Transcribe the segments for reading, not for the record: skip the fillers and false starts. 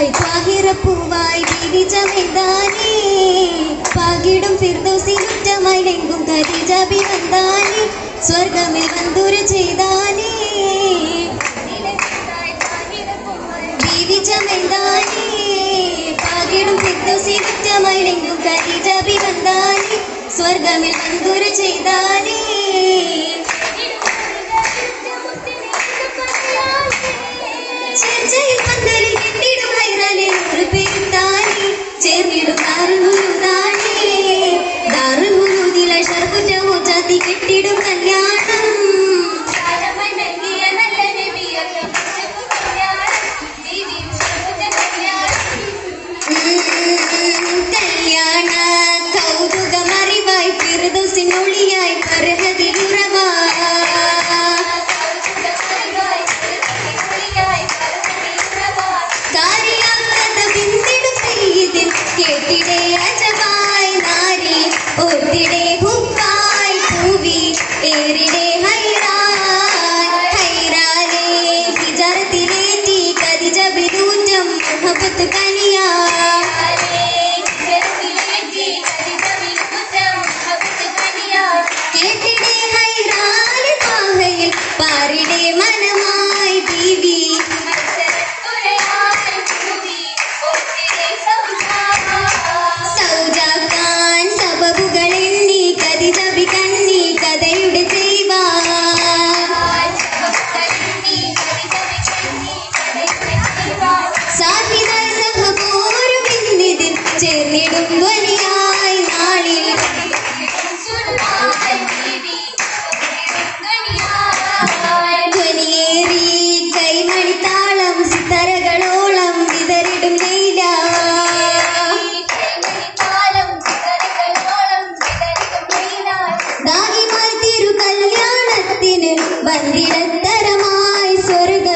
പൂവായി ബീവിജമെന്താനേ പാകിടും ഫിർദൗസിലുറ്റമായി ലെങ്കും ഖദീജ ബിവന്താനേ സ്വർഗമിൽ വന്തുര ചെയ്താനേ ബീവിജമെന്താനേ പാകിടും ഫിർദൗസിലുറ്റമായി ലെങ്കും ഖദീജ ബിവന്താനേ സ്വർഗമിൽ വന്തുര ചെയ്താനേ ചെഞ്ചയിൽ പന്തലിൽ കെട്ടിടും ഹൈറാനെ നൂറ് പേരും താനേ ചേർന്നിടും ദാറുൽഹുദാനേ ദാറുൽഹുദൂദിലെ ഷർഫുറ്റമോ ചാത്തി കെട്ടിടും കല്യാണം കല്യാണ കൗതുകമറിവായി ഫിർദൗസിനൊളിയായി ഫർഹദിലുറവാ കേട്ടിടേ അജവായി നാരി ഓർത്തിടേ ഹുബായി പൂവി ഏറിടേ ഹൈറാലേ ഹിജറത്തിലേറ്റി ഖദീജ ബിദൂറ്റം മുഹബത്ത് കനിയാ കേട്ടിടേ ഹൈറാലി പാഹയിൽ പാറിടേ മനമായി ബീവി ചേർന്നിടും ധ്വനിയായി നാളിൽ ധ്വനിയേറി കൈമണിത്താളം സിത്തരകളോളം വിതറിടും ലൈല ദാഹിമായി തിരു കല്യാണത്തിന് ബന്ധിടത്തരമായി സ്വർഗ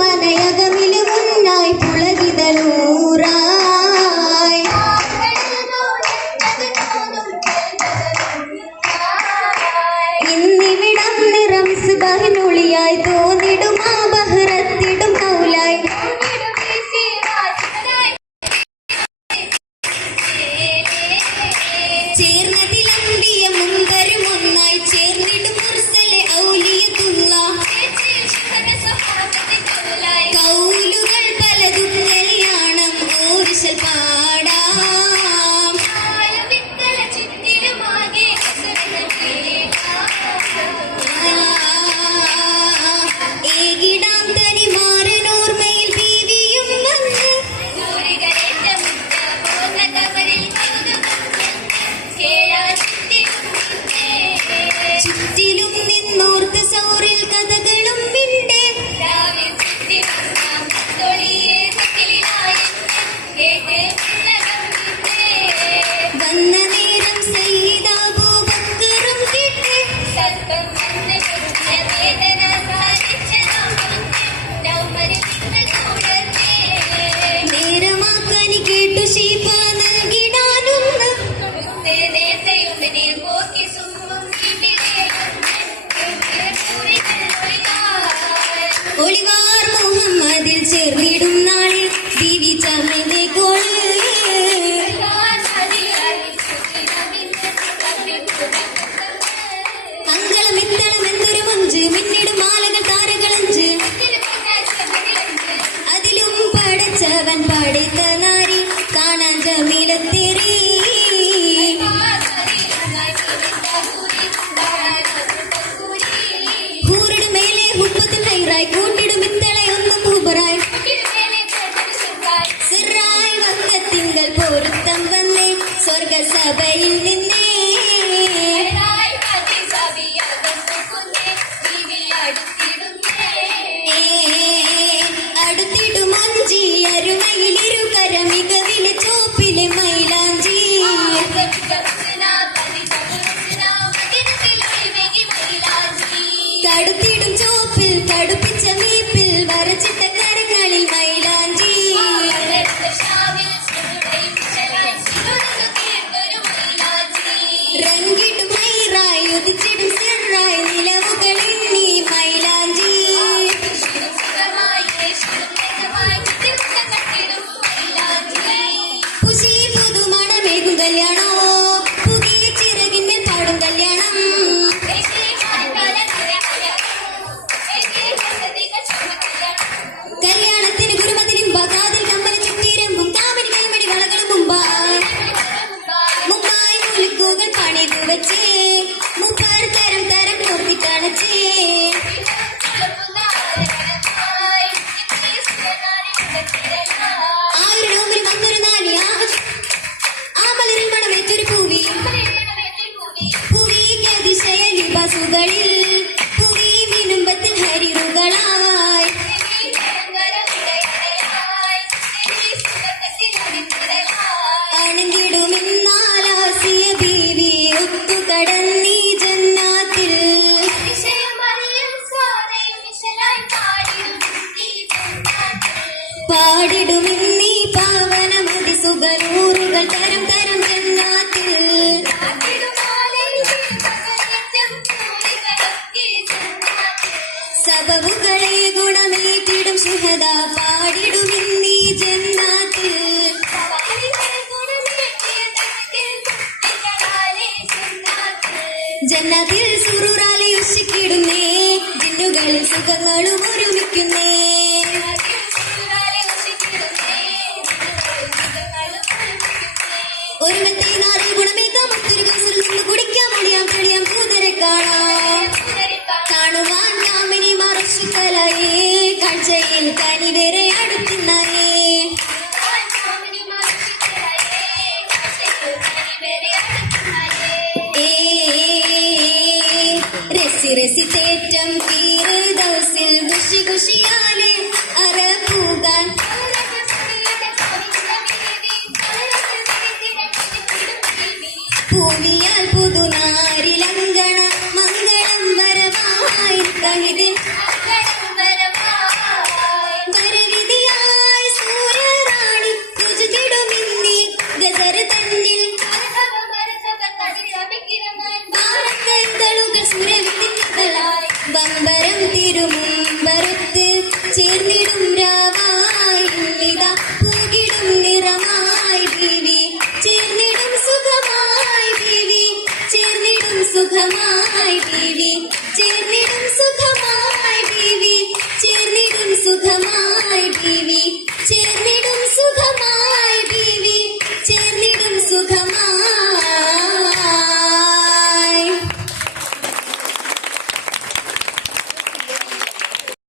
മനയകമില് മുന്നായി പുളകിതനൂറായി ഇന്നിവിടം നിറം സുബഹിനൊളിയായി തോന്നിടും ആ ബഹ്റത്തിടും കൗലായി ചേർന്നതിലമ്പിയ മുമ്പരും ഒന്നായി ചേർന്നിടും മുർസലെ ഔലിയത്തുള്ള കൗലുകൾ പലതും കല്യാണം ഓരിശൽ പാടാം ഏകിടാം തനി മാറനോർമ്മയിൽ ബീവിയും വന്ന് ചുറ്റിലും നിന്നോർത്ത് സൗറിൽ കഥകളും വിണ്ടേ വന്ന നേരം സയ്യിദാബൂബക്കറും കിട്ടി നേരമാക്കാനി കേട്ടു ശീഫ നൽകിടാനൊന്ന് ഒളിവാർ മുഹമ്മദിൽ ചേർന്നിടും നാളിൽ ബീവി ചമന്റെ കോള് അങ്കളം ഇത്തളം എന്തൊരു മഞ്ച് മിന്നിടും മാലകൾ താരകളഞ്ച് അതിലും പടച്ചവൻ പടുത്ത നാരി കാണാൻ ജമീലത്തേറി ഹൂറിട് മേലെ ഹുപ്പത്തിൽ ഹൈറായി കൂട്ടിടും ഇത്തളെ ഒന്നും ഹൂബറായി സിറായി വക്കത്തിങ്കൾ പൊരുത്തം വന്നേ സ്വർഗസഭയിൽ നിന്നേ അടുത്തിടും അഞ്ചി അരുമയിൽ ഇരുകരം ആയിരം നോമ്പിൽ വന്നൊരു നാളിയാ ആ മലരിൽ മണമേറ്റൊരു പൂവി പൂവിക്ക് അതിശയ ലിബാസുകളിൽ പൂവി വിനുമ്പത്തിൽ ഹരിറുകളായി അണിഞ്ഞിടുമെന്നാലാസിയ ബീവി ഒത്തുകടന്നീ ജന്നാത്തിൽ പാടിടുമിന്നീ പാവനമതി സുഖനൂറുകൾ തരം തരം ജന്നാത്തിൽ സബബുകളെ ഗുണമേറ്റിടും ശുഹദ പാടിടുമിന്നീ ജന്നാത്തിൽ ജന്നത്തിൽ സുറൂറാലെ ഉശിക്കിടുന്നേ ജിന്നുകളിൽ സുഖങ്ങളും ഒരുമിക്കുന്നേ ഒരുമത്തെ നാല് ഗുണമേക്കാം ഒത്തൊരു കേസിൽ നിന്ന് കുടിക്കാം മുടിയാം തെളിയാം കൂതരെ കാണുവാൻ നാമിനി മറച്ചുക്കലായേ കാഴ്ചയിൽ കനിവേറെ അടുത്തുന്നായേ രസി രസി തേറ്റം തീരെ ദൗസിൽ ഖുഷി ഖുഷിയാലെ അറപ്പൂകാൻ ഭൂമിയാൽ പുതുനാരിലങ്കണ മംഗളം വരവായി കഹിതിൽ